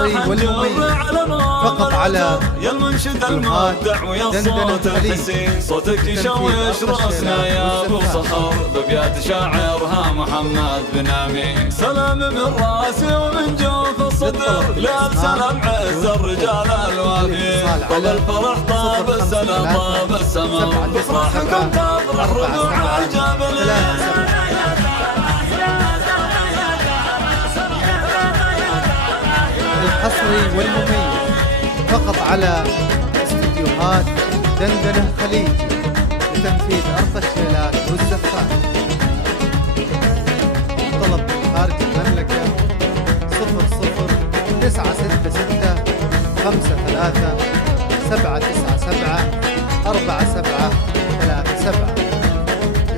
والمميز فقط على يا المنشد المبدع ويا الصوت الحسين، صوتك يشوش راسنا يا ابو صخر، بابيات شاعرها محمد بن امين. سلام من راسي ومن جوف الصدر لألسان عز الرجال الوافي، طب الفرح طاب السلام طاب السماء، بفرحكم تفرح ربوع الجبل. الحصري والمميز فقط على استديوهات دندنة خليجي لتنفيذ أرض الشيلات والزفات. طلب خارج المملكة 00-966 53 797 4737.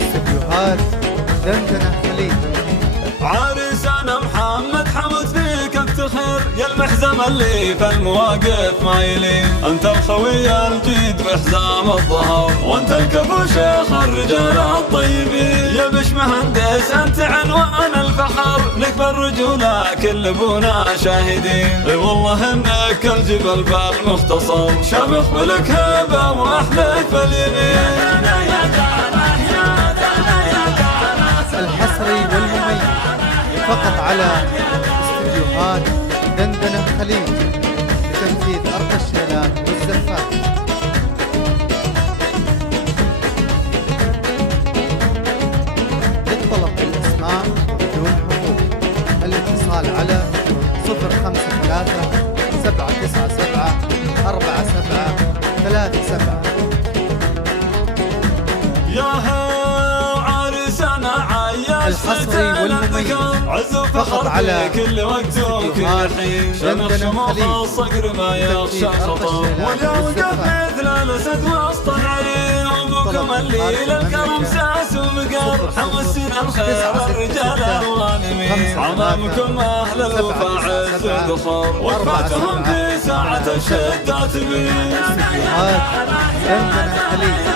استديوهات دندنة خليجي. عريسنا محمد حمد فيك افتخر، يا المحزم اللي في المواقف مايلين، انت الخوي الجيد بحزام الظهر، وانت الكفو شيخ الرجال الطيبين، يا بش مهندس انت عنوان الفخر، لك بالرجولة كل ابونا شاهدين، اي والله انك الجبل بالمختصر، شامخ ولك هبه واحلك باليمين. الحصري والمميز فقط على استديوهات دندنة خليجي لتنفيذ أرض الشيلات والزفات. للطلب بالأسماء بدون حقوق الاتصال على 053 797 4737. الحصري والمميز فقط على كل وقت وكل حين، دندنة خليجي الصقر ما يخشى خطر، واليوقف مثل الاسد وسط العين، وابوكم اللي للكرم ساس ومقر، حمسنا الخير الرجال الغانمين، عظامكم اهل الوفا عز ودخر، وقفتهم في ساعة الشدة تبين. استديوهات دندنة خليجي.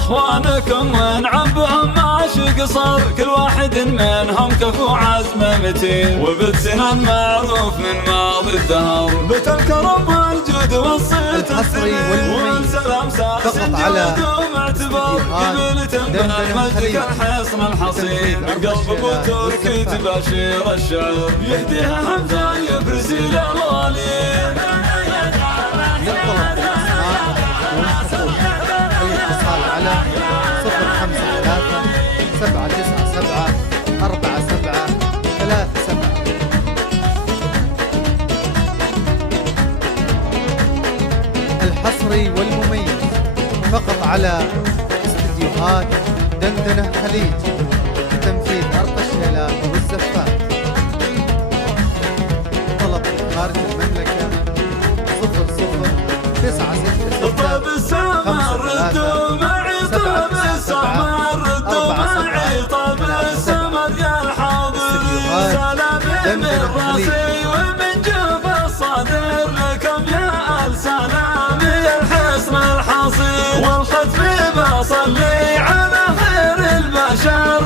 اخوانكم من عبهم ماشي قصر، كل واحد منهم كفو عزمه متين، وبالسنن معروف من ماضي الدهر، بيت الكرم والجود والصيت الثمين، والسلام ساكن جود ومعتبر، قبيلة بالمجد كالحصن الحصين، من قلب ابو تركي تباشير الشعر، يهديها حمزه يبرز الغالين. الاتصال على 053 797 4737. الحصري والمميز فقط على استديوهات دندنة خليجي لتنفيذ أرض الشيلات والزفات. طلب خارج المملكة 00-966 طب السما ردوا معي، طب السما ردوا معي، طب السما يا الحاضرين، سلام من راسي ومن جوف الصدر لكم يا آل سلامي الحصن الحصين، والختم بصلي على خير البشر.